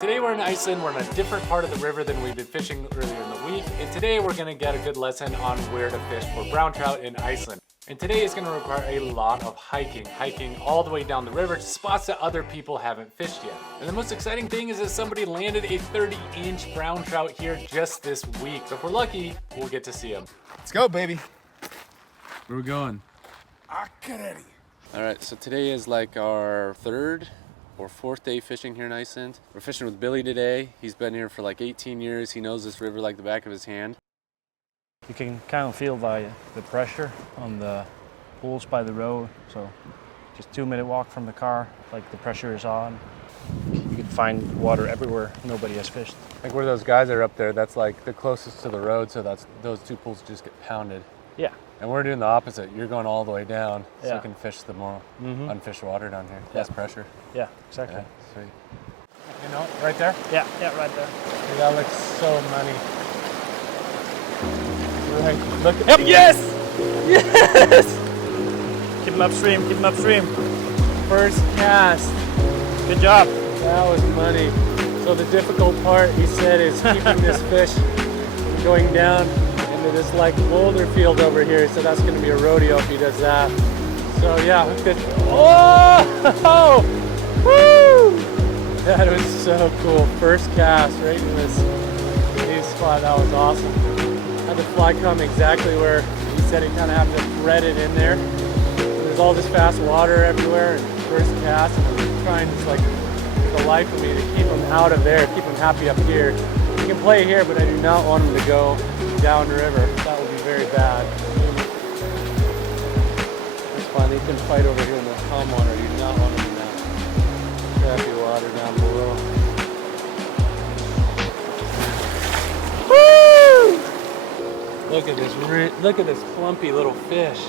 Today we're in Iceland. We're in a different part of the river than we've been fishing earlier in the week. And today we're gonna get a good lesson on where to fish for brown trout in Iceland. And today is gonna require a lot of hiking all the way down the river to spots that other people haven't fished yet. And the most exciting thing is that somebody landed a 30-inch brown trout here just this week. So if we're lucky, we'll get to see him. Let's go, baby. Where are we going? Akareri. All right, so today is like our third or fourth day fishing here in Iceland. We're fishing with Billy today. He's been here for like 18 years. He knows this river like the back of his hand. You can kind of feel the pressure on the pools by the road. So just 2-minute walk from the car, like the pressure is on. You can find water everywhere nobody has fished. Like where those guys are up there, that's like the closest to the road, so that's those two pools just get pounded. Yeah. And we're doing the opposite. You're going all the way down, so Yeah. you can fish the more unfished water down here. Yeah. Less pressure. Yeah, exactly. Yeah, sweet. You know, right there? Yeah, right there. Dude, that looks so money. Right, look at Yep, yes! Yes! Keep him upstream, keep him upstream. first cast. Good job. That was money. So the difficult part, he said, is keeping this fish from going down into this like boulder field over here. So that's going to be a rodeo if he does that. So yeah, good. Oh! Woo! That was so cool. First cast right in this new spot. That was awesome. Had the fly come exactly where he said he kind of had to thread it in there. There's all this fast water everywhere and first cast, and I'm trying just like the life of me to keep him out of there, keep him happy up here. He can play here, but I do not want him to go down the river. That would be very bad. It's fine, they can fight over here in the calm water. You do not want them in that crappy water down below. Woo! Look at this plumpy little fish.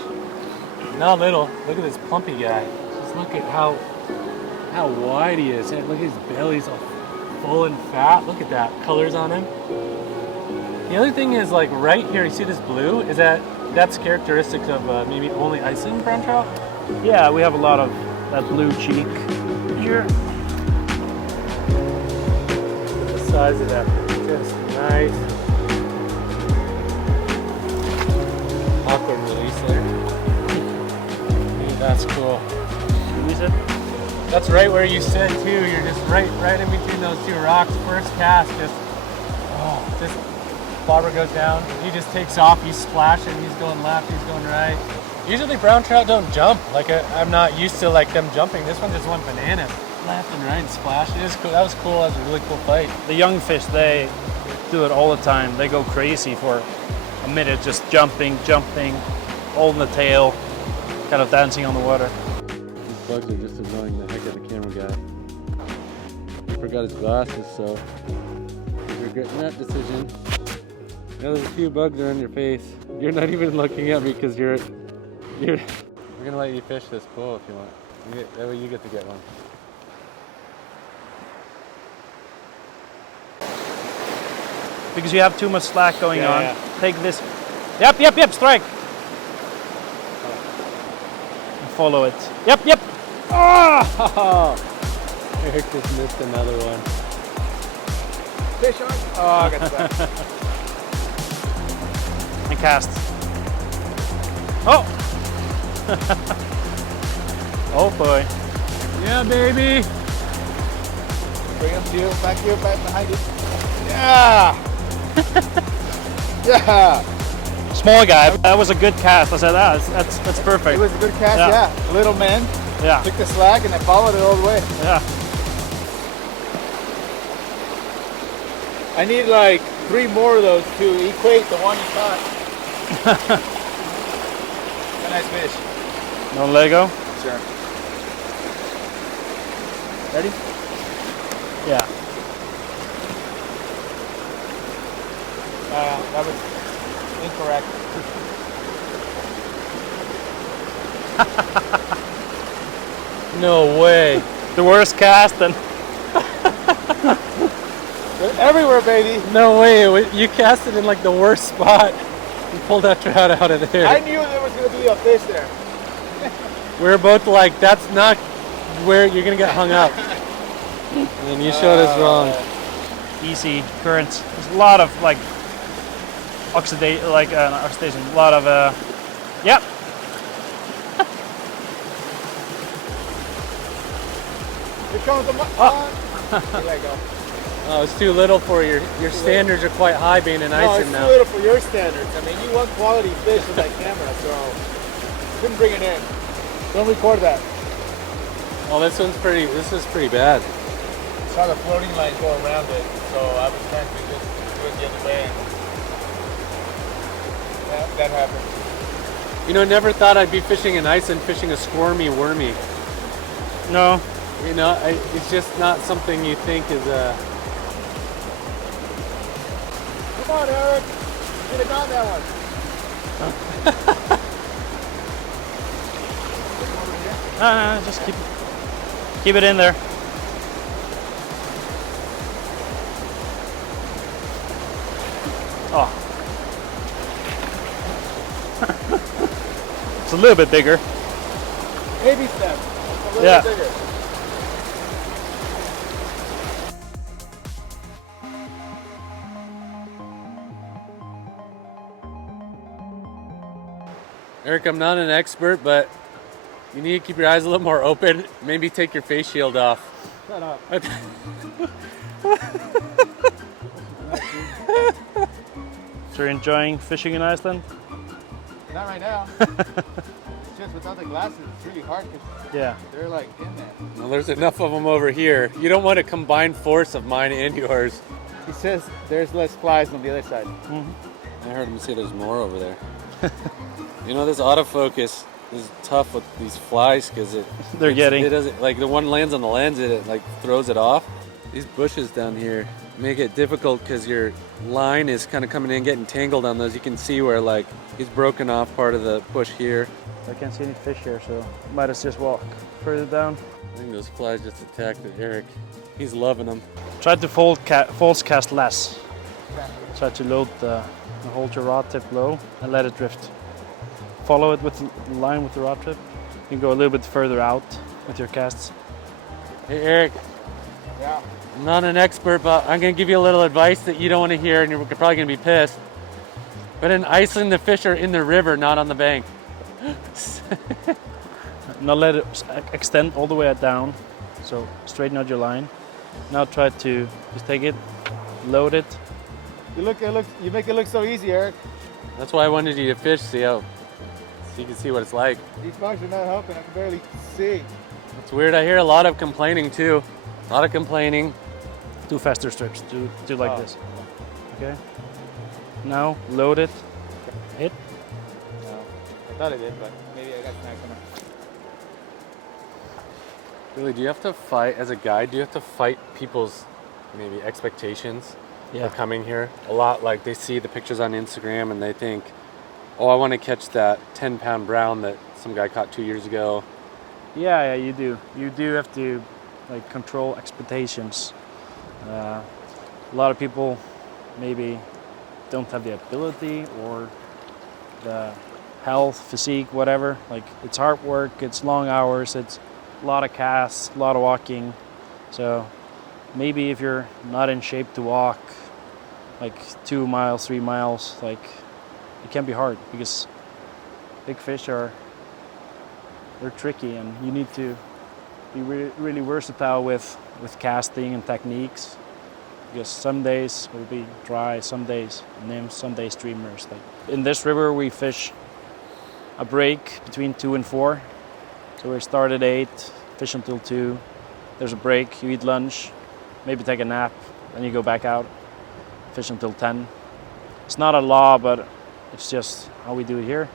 Not little, look at this plumpy guy. Just look at how wide he is. And look at his belly's all full and fat. Look at that, colors on him. The other thing is like right here, you see this blue? Is that's characteristic of maybe only Iceland brown trout? Yeah, we have a lot of that blue cheek here. The size of that, just nice. Awkward release there. Dude, that's cool. Squeeze it. That's right where you sit too. You're just right in between those two rocks. First cast, just bobber goes down. He just takes off. He's splashing. He's going left. He's going right. Usually brown trout don't jump. Like I'm not used to like them jumping. This one just went bananas, left and right, and splashed. It was cool. That was cool. That was a really cool fight. The young fish, they do it all the time. They go crazy for a minute, just jumping, holding the tail, kind of dancing on the water. These bugs are just annoying the heck out of the camera guy. He forgot his glasses, so he's regretting that decision. Now there's a few bugs around your face. You're not even looking at me because you're. We're gonna let you fish this pool if you want. That way you get to get one. Because you have too much slack going on. Yeah. Take this. Yep, strike. And follow it. Yep. Oh! Eric just missed another one. Fish on. Oh, I got that. And cast. Oh! Oh boy. Yeah, baby. Bring him to you, back behind you. Yeah! Yeah! Small guy. That was a good cast. I said that's perfect. It was a good cast, yeah. Little man. Yeah. Took the slack and I followed it all the way. Yeah. I need like 3 more of those to equate the one you caught. A nice fish. No Lego? Sure. Ready? Yeah. That was incorrect. No way. The worst cast and They're everywhere, baby. No way. You cast it in like the worst spot. You pulled that trout out of there. I knew there was going to be a fish there. We're both like, that's not where you're going to get hung up. And you showed us wrong. Easy currents. There's a lot of like oxidation, not oxidation. A lot of yep. Here comes the There you go. Oh, it's too little for your standards are quite high being in No, Iceland it's now. too little for your standards. I mean, you want quality fish with that camera, so couldn't bring it in. Don't record that. Oh, this is pretty bad. Saw the floating line go around it, so I was trying to just do it the other way, and that happened. You know, never thought I'd be fishing in Iceland, fishing a squirmy wormy. No. You know, it's just not something you think is Come on, Eric. You should have gone that one. Just keep it in there. Oh. It's a little bit bigger. Baby step. A little Yeah. bit bigger. Eric, I'm not an expert, but you need to keep your eyes a little more open. Maybe take your face shield off. Shut up. So you're enjoying fishing in Iceland? Not right now. It's just without the glasses, it's really hard because Yeah. they're like in there. Well, there's enough of them over here. You don't want a combined force of mine and yours. He says there's less flies on the other side. I heard him say there's more over there. You know, this autofocus is tough with these flies because it doesn't, like the one lands on the lens, it like throws it off. These bushes down here make it difficult because your line is kind of coming in, getting tangled on those. You can see where like he's broken off part of the bush here. I can't see any fish here, so might as just walk further down. I think those flies just attacked Eric. He's loving them. Try to false cast less. Try to load hold your rod tip low and let it drift. Follow it with the line with the rod tip. You can go a little bit further out with your casts. Hey Eric, Yeah. I'm not an expert, but I'm gonna give you a little advice that you don't want to hear, and you're probably gonna be pissed. But in Iceland, the fish are in the river, not on the bank. Now let it extend all the way down. So straighten out your line. Now try to just take it, load it. You make it look so easy, Eric. That's why I wanted you to fish, so you can see what it's like. These bugs are not helping. I can barely see. It's weird. I hear a lot of complaining too. A lot of complaining. Do faster strips. Do like Oh. this. Okay. Now load it. Hit. No. I thought I did, but maybe I got snagged on it. Really, do you have to fight as a guide? Do you have to fight people's maybe expectations? Yeah. For coming here a lot, like they see the pictures on Instagram and they think, oh, I want to catch that 10-pound brown that some guy caught 2 years ago. Yeah, you do. You do have to like control expectations. A lot of people maybe don't have the ability or the health, physique, whatever. Like it's hard work, it's long hours, it's a lot of casts, a lot of walking. So maybe if you're not in shape to walk like 2 miles, 3 miles, like it can be hard because big fish they're tricky and you need to be really versatile with casting and techniques because some days will be dry, some days nymphs, some days streamers. Like in this river we fish a break between 2 and 4. So we start at 8, fish until 2. There's a break, you eat lunch, maybe take a nap, then you go back out, fish until 10. It's not a law, but it's just how we do it here.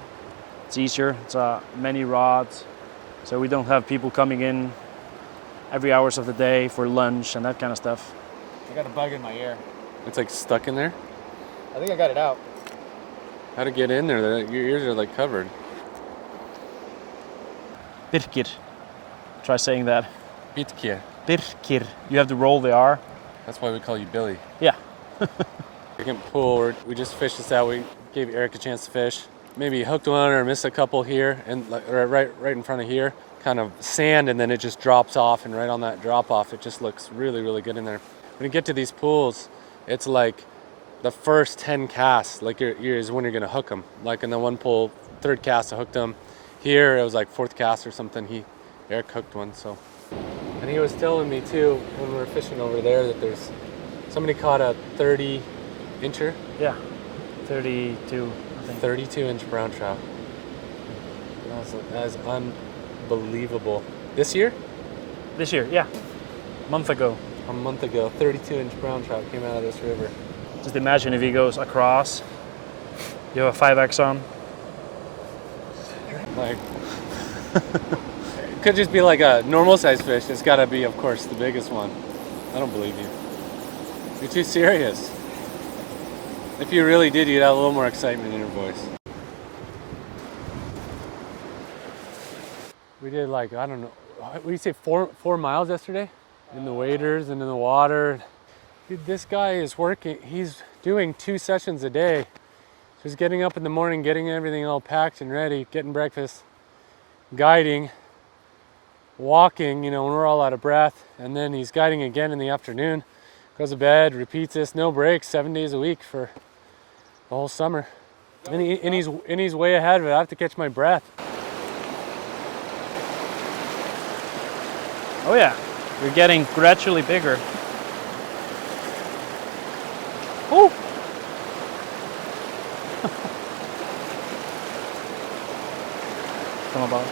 It's easier, it's many rods, so we don't have people coming in every hours of the day for lunch and that kind of stuff. I got a bug in my ear. It's like stuck in there. I think I got it out. How to get in there? Your ears are like covered. Birkir. Try saying that. Bitkir. Birkir. You have to roll the R. That's why we call you Billy. Yeah. Second pool, we just fished this out. We gave Eric a chance to fish. Maybe hooked one or missed a couple here, and right in front of here. kind of sand, and then it just drops off, and right on that drop off it just looks really, really good in there. When you get to these pools, it's like the first 10 casts like is when you're gonna hook them. Like in the one pool, third cast I hooked them. Here it was like fourth cast or something. Eric hooked one. So, and he was telling me too when we were fishing over there that there's somebody caught a 30 incher. Yeah, 32, I think. 32-inch brown trout. That is unbelievable. This year? This year, yeah. A month ago. A month ago, 32-inch brown trout came out of this river. Just imagine if he goes across, you have a 5X on. Like, it could just be like a normal size fish. It's got to be, of course, the biggest one. I don't believe you. You're too serious. If you really did, you'd have a little more excitement in your voice. We did like, I don't know, what do you say, 4 miles yesterday? In the waders and in the water. Dude, this guy is working, he's doing 2 sessions a day. Just getting up in the morning, getting everything all packed and ready, getting breakfast, guiding, walking, when we're all out of breath, and then he's guiding again in the afternoon, goes to bed, repeats this, no breaks, 7 days a week for the whole summer. And he's way ahead of it. I have to catch my breath. Oh yeah, you're getting gradually bigger. Oh! Come about.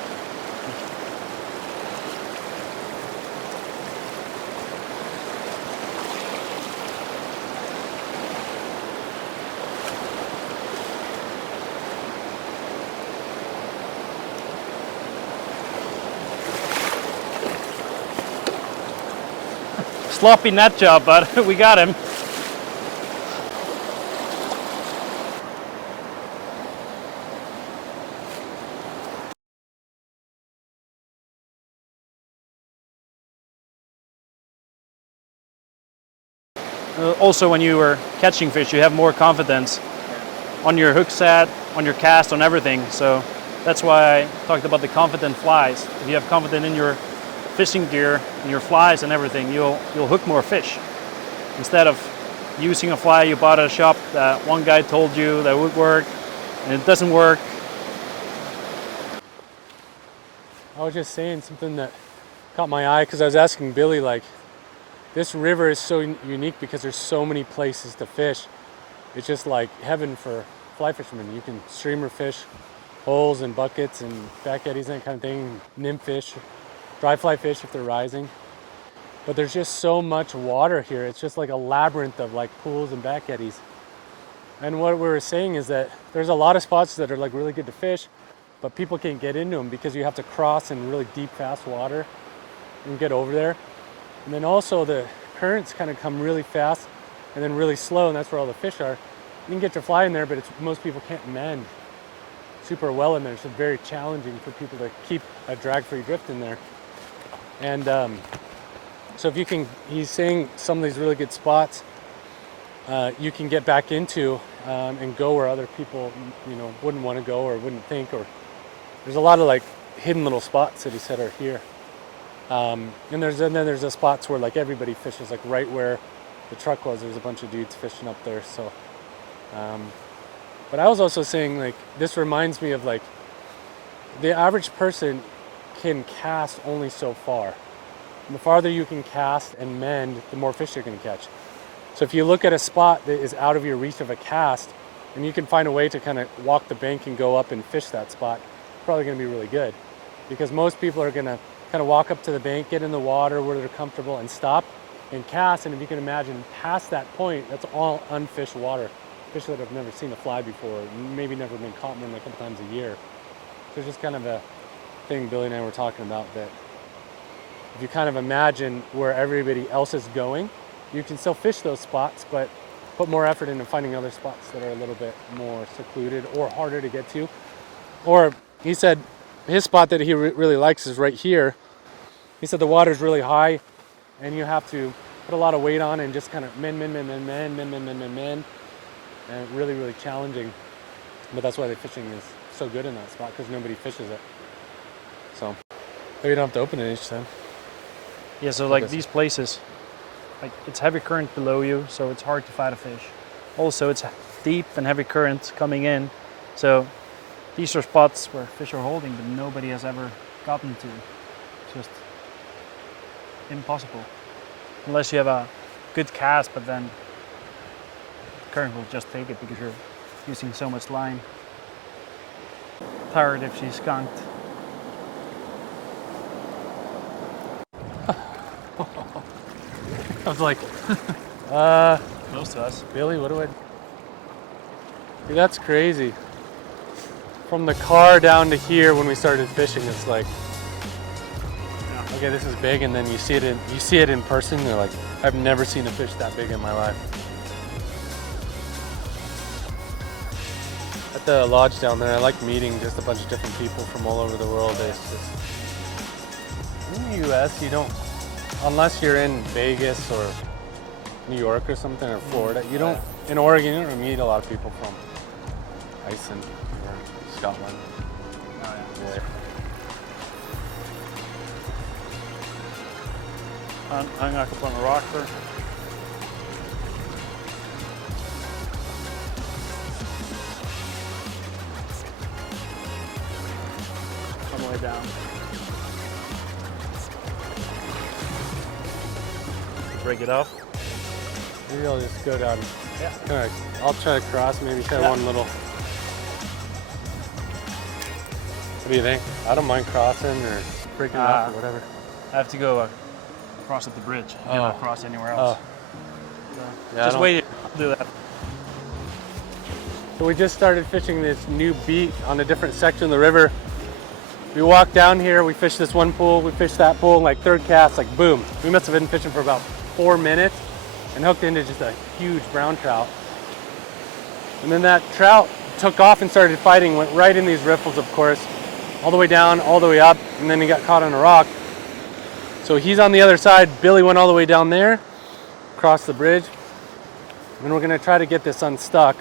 Sloppy net job, but we got him. Also, when you were catching fish, you have more confidence on your hook set, on your cast, on everything. So that's why I talked about the confident flies. If you have confidence in your fishing gear and your flies and everything, you'll hook more fish. Instead of using a fly you bought at a shop that one guy told you that would work and it doesn't work. I was just saying something that caught my eye because I was asking Billy, like, this river is so unique because there's so many places to fish. It's just like heaven for fly fishermen. You can streamer fish, holes and buckets and back eddies and that kind of thing, nymph fish, dry fly fish if they're rising. But there's just so much water here. It's just like a labyrinth of like pools and back eddies. And what we were saying is that there's a lot of spots that are like really good to fish, but people can't get into them because you have to cross in really deep, fast water and get over there. And then also the currents kind of come really fast and then really slow, and that's where all the fish are. You can get your fly in there, but most people can't mend super well in there. So it's very challenging for people to keep a drag-free drift in there. And so if you can, he's saying some of these really good spots you can get back into and go where other people, wouldn't want to go or wouldn't think. Or there's a lot of like hidden little spots that he said are here. And then there's the spots where like everybody fishes, like right where the truck was. There's a bunch of dudes fishing up there. So, but I was also saying, like, this reminds me of like the average person can cast only so far. And the farther you can cast and mend, the more fish you're going to catch. So if you look at a spot that is out of your reach of a cast, and you can find a way to kind of walk the bank and go up and fish that spot, it's probably going to be really good. Because most people are going to kind of walk up to the bank, get in the water where they're comfortable, and stop and cast. And if you can imagine, past that point, that's all unfished water. Fish that have never seen a fly before, maybe never been caught more than a couple times a year. So it's just kind of a thing Billy and I were talking about, that if you kind of imagine where everybody else is going, you can still fish those spots, but put more effort into finding other spots that are a little bit more secluded or harder to get to. Or he said his spot that he really likes is right here. He said the water's really high and you have to put a lot of weight on and just kind of mend. And really, really challenging. But that's why the fishing is so good in that spot, because nobody fishes it. So Oh, you don't have to open it each time. Yeah, so like these places, like it's heavy current below you, so it's hard to fight a fish. Also, it's deep and heavy current coming in, so these are spots where fish are holding, but nobody has ever gotten to. It's just impossible. Unless you have a good cast, but then the current will just take it because you're using so much line. Tired if she's skunked. I was like, Close to us. Billy, what do I... Dude, that's crazy. From the car down to here when we started fishing, it's like, okay, this is big, and then you see it in person, you're like, I've never seen a fish that big in my life. At the lodge down there, I like meeting just a bunch of different people from all over the world. It's just, in the US, you don't, unless you're in Vegas or New York or something, or Florida, you don't, in Oregon, you don't meet a lot of people from Iceland or Scotland. Oh, yeah. Hung up on a rock there. On the way down. Break it off. Maybe I'll just go down. Yeah. Kinda, I'll try to cross, maybe try one little. What do you think? I don't mind crossing or breaking it off or whatever. I have to go across at the bridge. I cannot cross anywhere else. Yeah, Just wait to do that. So we just started fishing this new beat on a different section of the river. We walked down here, we fished this one pool, we fished that pool, and like third cast, like boom. We must have been fishing for about 4 minutes and hooked into just a huge brown trout. And then that trout took off and started fighting, went right in these riffles, of course, all the way down, all the way up, and then he got caught on a rock. So he's on the other side. Billy went all the way down there, across the bridge. And we're gonna try to get this unstuck.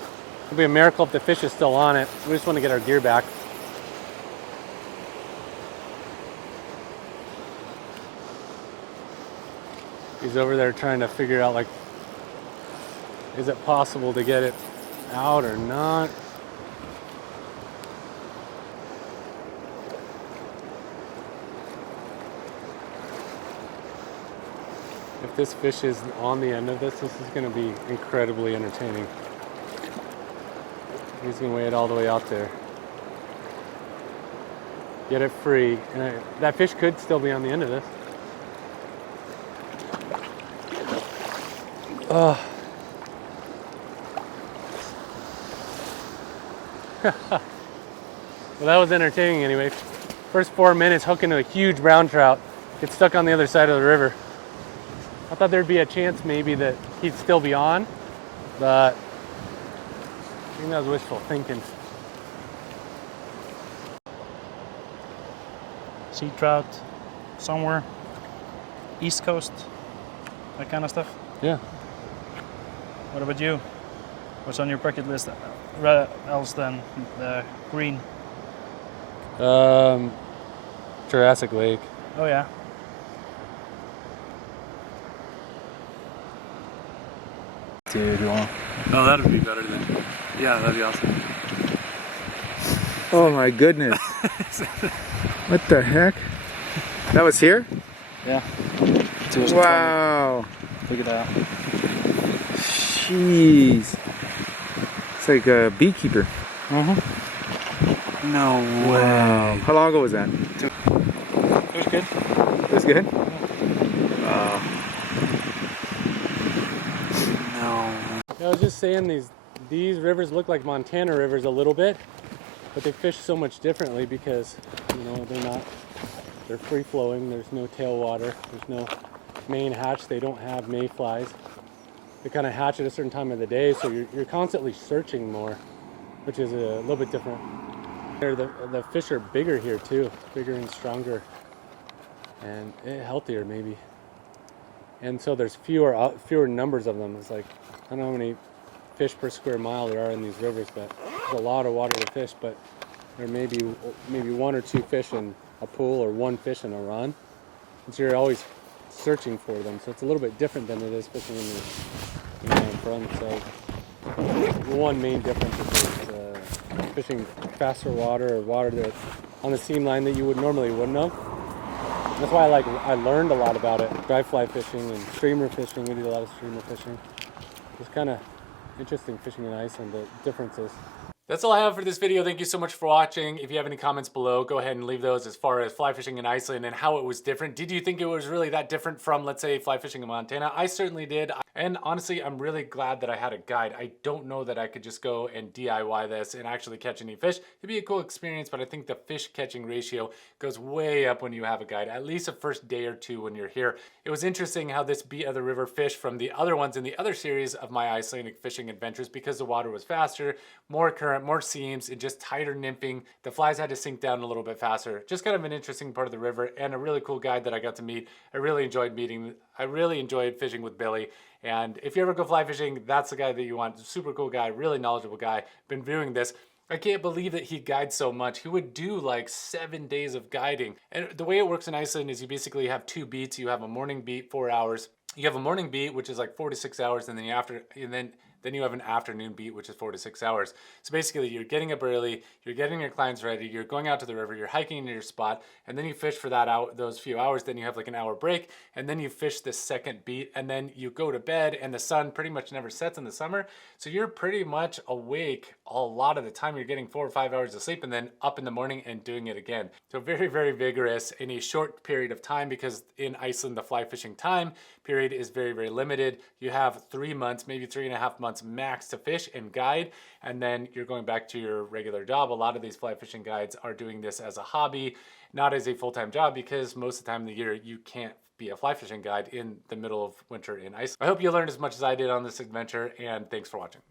It'll be a miracle if the fish is still on it. We just want to get our gear back. He's over there trying to figure out, like, is it possible to get it out or not? If this fish is on the end of this is going to be incredibly entertaining. He's going to weigh it all the way out there. Get it free. And that fish could still be on the end of this. Oh. Well, that was entertaining anyway. First 4 minutes, hook into a huge brown trout. Get stuck on the other side of the river. I thought there'd be a chance maybe that he'd still be on, but I think that was wishful thinking. Sea trout, somewhere, East Coast, that kind of stuff. Yeah. What about you? What's on your bucket list else than the green? Jurassic Lake. Oh yeah. Dude, you want? Oh, that'd be better than. Yeah, that'd be awesome. Oh my goodness. What the heck? That was here? Yeah. Wow. Look at that. Jeez. It's like a beekeeper. No way. Wow. How long ago was that? It was good. It was good? Wow. I was just saying these rivers look like Montana rivers a little bit, but they fish so much differently because, you know, they're free flowing, there's no tailwater, there's no main hatch, they don't have mayflies. They kind of hatch at a certain time of the day, so you're constantly searching more, which is a little bit different. The fish are bigger here too, bigger and stronger, and healthier maybe. And so there's fewer numbers of them. It's like, I don't know how many fish per square mile there are in these rivers, but there's a lot of water to fish, but there may be maybe 1 or 2 fish in a pool or one fish in a run. And so you're always searching for them. So it's a little bit different than it is fishing in front. So the one main difference is fishing faster water or water that's on the seam line that you normally wouldn't have. That's why I learned a lot about it. Dry fly fishing and streamer fishing. We do a lot of streamer fishing. It's kind of interesting fishing in Iceland, the differences. That's all I have for this video. Thank you so much for watching. If you have any comments below, go ahead and leave those as far as fly fishing in Iceland and how it was different. Did you think it was really that different from, let's say, fly fishing in Montana? I certainly did. And honestly, I'm really glad that I had a guide. I don't know that I could just go and DIY this and actually catch any fish. It'd be a cool experience, but I think the fish catching ratio goes way up when you have a guide, at least the first day or two when you're here. It was interesting how this beat of the river fish from the other ones in the other series of my Icelandic fishing adventures, because the water was faster, more current, more seams, and just tighter nymphing. The flies had to sink down a little bit faster. Just kind of an interesting part of the river and a really cool guide that I got to meet. I really enjoyed fishing with Billy. And if you ever go fly fishing, that's the guy that you want. Super cool guy, really knowledgeable guy. Been viewing this. I can't believe that he guides so much. He would do like 7 days of guiding. And the way it works in Iceland is you basically have 2 beats. You have a morning beat, 4 hours. You have a morning beat, which is like 4 to 6 hours, and then you have an afternoon beat, which is 4 to 6 hours. So basically you're getting up early, you're getting your clients ready, you're going out to the river, you're hiking to your spot, and then you fish for those few hours, then you have like an hour break, and then you fish the second beat, and then you go to bed, and the sun pretty much never sets in the summer. So you're pretty much awake a lot of the time. You're getting 4 or 5 hours of sleep, and then up in the morning and doing it again. So very, very vigorous in a short period of time, because in Iceland, the fly fishing time period is very, very limited. You have 3 months, maybe 3.5 months max to fish and guide, and then you're going back to your regular job. A lot of these fly fishing guides are doing this as a hobby, not as a full-time job, because most of the time of the year you can't be a fly fishing guide in the middle of winter in Iceland. I hope you learned as much as I did on this adventure, and thanks for watching.